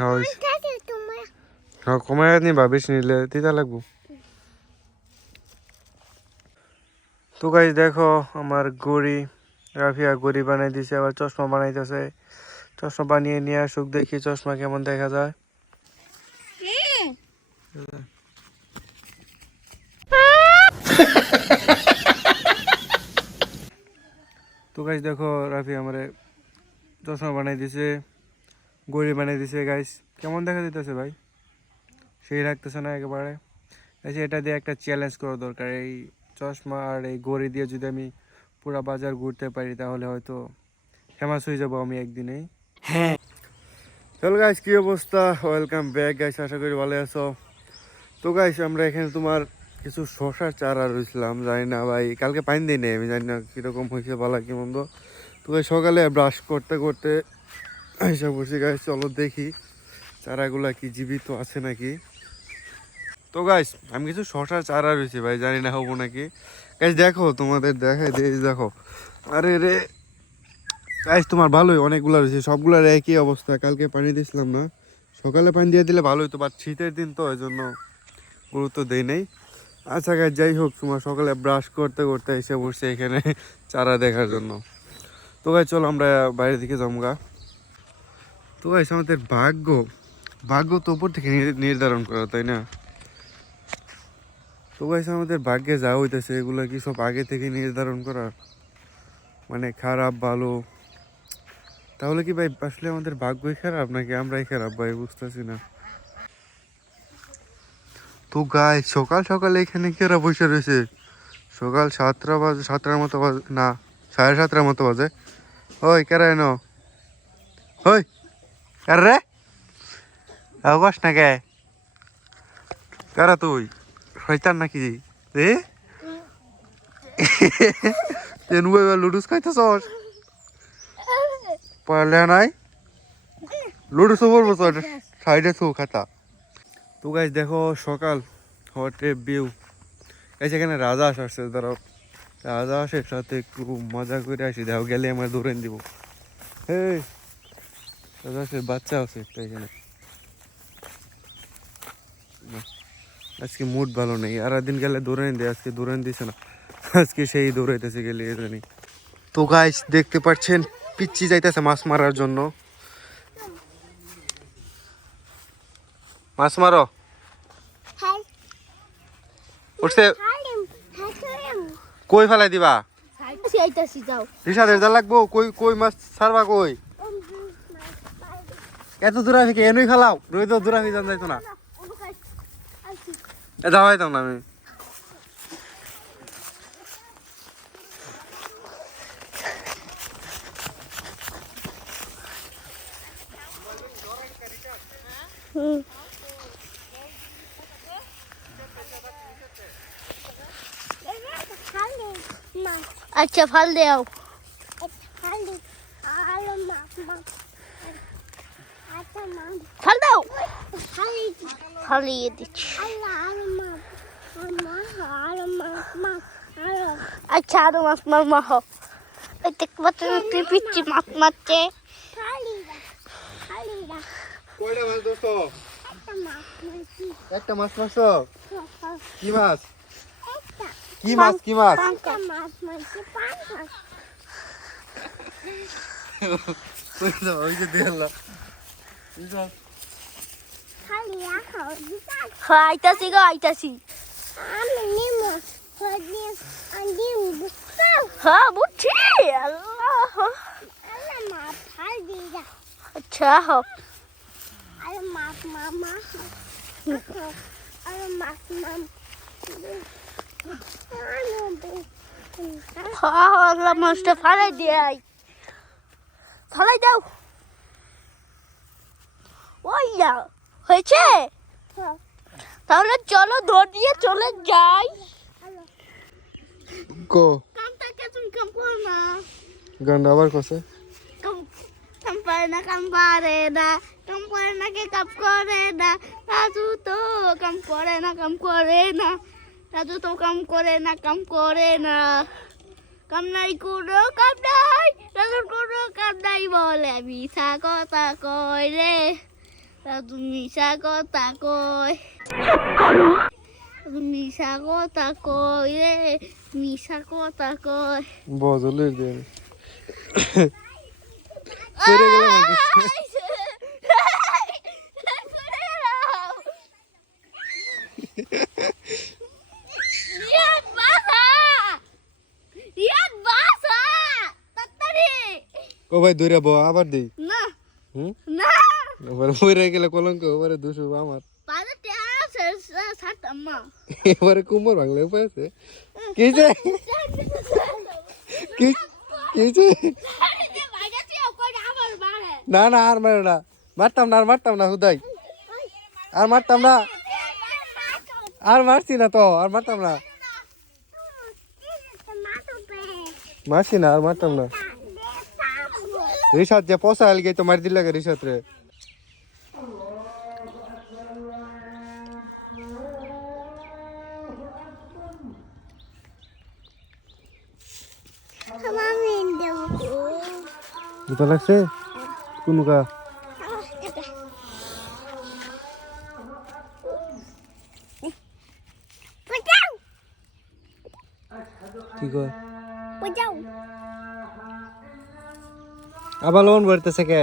হয় হ্যাঁ কমায় নিবা, বেশি নিলে তিতা লাগবো। তো গাইস দেখো আমার গড়ি, রাফিয়া গড়ি বানাই দিছে, আবার চশমা বানাইতেছে। চশমা বানিয়ে নিয়ে আসুক, দেখি চশমা কেমন দেখা যায়। তো গাইস দেখো রাফি আমারে চশমা বানাই দিছে, গড়ি বানাই দিছে। গাইস কেমন দেখা দিতেছে ভাই? সেই লাগতেছে না একেবারে? গাইস এটা দিয়ে একটা চ্যালেঞ্জ করা দরকার। এই চশমা আর এই গড়ি দিয়ে যদি আমি পুরা বাজার ঘুরতে পারি তাহলে হয়তো ফেমাস হয়ে যাবো আমি একদিনেই। হ্যাঁ চল গাইস, কি অবস্থা? ওয়েলকাম ব্যাক গাইস, আশা করি ভালো আছো। তো গাইস আমরা এখানে তোমার কিছু শশার চারা রয়েছিলাম, জানি না ভাই কালকে পানি দিই নেই, আমি জানি না কীরকম হয়েছে ভালো কি মন্দ। তো গাইস সকালে ব্রাশ করতে করতে এসে বসে গাইস, চলো দেখি চারাগুলা কি জীবিত আছে নাকি। তো গাইস আমি কিছু শশার চারা রয়েছে ভাই, জানি না হবো নাকি। গাইস দেখো তোমাদের দেখাই দিয়ে, দেখো আরে রে গাইস তোমার ভালোই অনেকগুলো রয়েছে, সবগুলার একই অবস্থা। কালকে পানি দিয়েছিলাম না, সকালে পানি দিয়ে দিলে ভালোই তো, বাট শীতের দিন তো এই জন্য গুরুত্ব দেই নেই। আচ্ছা গাইস যাই হোক, তোমার সকালে ব্রাশ করতে করতে এসে বসছে এখানে চারা দেখার জন্য। তো গাইস চলো আমরা বাইরের দিকে জমগা। তো গাইস আমাদের ভাগ্য, ভাগ্য তো উপর থেকে নির্ধারণ করা, তাই না? তো গাইস আমাদের ভাগ্যে যা হইতেছে এগুলো কি সব আগে থেকে নির্ধারণ করা, মানে খারাপ ভালো? তাহলে কি ভাই আসলে আমাদের ভাগ্যই খারাপ নাকি আমরাই খারাপ ভাই, বুঝতেছি না। তো গাইস সকাল সকালে এখানে কেরা বসে রয়েছে? সকাল 7টা বাজে, 7টার মতো বাজে না, 7:30টার মতো বাজে। ওই কেরা এনো, ওই কার রে আবাস না কে? কারা তুই শয়তান নাকি রে? তেন লুডুস খাইতেছস? পড়লে নাই লুডুসও বলবো তোর সাইডে থু খাতা। তো গাইস দেখো সকাল হটে ভিউ। গাইস এখানে রাজা আসছে, ধরো রাজা আসে সাথে একটু মজা করে আসি, দেখো গেলে আমার দৌড়েন দিব। এই রাজা আসে, বাচ্চা আছে একটা এখানে। আজকে মুড ভালো নেই, আর একদিন গেলে দৌড়ান দেয়, আজকে দৌড়ান দিছে না, আজকে সেই দৌড়াইতেছে গেলে জানি। তো গাইস দেখতে পাচ্ছেন পিচ্ছি যাইতেছে মাছ মারার জন্য। মাছ মারো উঠছে, কই ফেলাই দিবা? রিসাদের যা লাগবো, কই কই মাছ ছাড়বা কই? এত দূরা থেকে এনুই ফেলাও, রই তো দূরা ফিজান যাইতো না, যাওয়াইতাম না আমি। अच्छा फल दे आओ। फल दो, फल ये अच्छा तो मत मत हो पिच्ची मत मत কয়টা মাছ ধরছো? একটা মাছ মারছো? কি মাছ? কি মাছ? কি মাছ? ওই যে দেখলা আইতাছি গো আইতাছি। হ্যাঁ বুঝছি। আল্লাহ अच्छा हो हाँ मास्टर फाলাই দিয়ে আই, ফালাই দাও। ওই যা হয়েছে, তাহলে চলো দৌড় দিয়ে চলে যাই। কো কামটাকে তুমি কাম করো না, গান্ডা আবার কসে কাম পারে না, কাম পারে না, কাম করে না, কে কাম করে না। রাজু তো কাম করে না, কাম করে না, রাজু তো কাম করে না, কাম করে না। কাম নাই কোনো কাম নাই, রাজুর কোনো কাম নাই বলে মিছা কথা কয় রে। রাজু মিশা কথা কয় মিশা কথা কয় রে মিশা কথা কয় বজলে দেন পড়ে গেলাম আমি। রিয়াদ বাসা রিয়াদ বাসা তাড়াতাড়ি ও ভাই দৌড়া বো আবার দেই না হুম না এবার পড়ে গেলে কলঙ্ক এবারে দুশো আমার পাতে আছে সাত আম্মা এবারে কুমোর বাংলা উপায় আছে কি যে কি যে না না আর মারো না মারতাম না হুদাই আর মারতাম না আর মারছি না তো আর মারতাম না মারছি না আর মারতাম না রিসাদ যে পয়সা আলগে তো মার দিল লাগে রিসাদ রে দুটো লাগছে কোনকা কি কয় আবার লোন ভরতেছে কে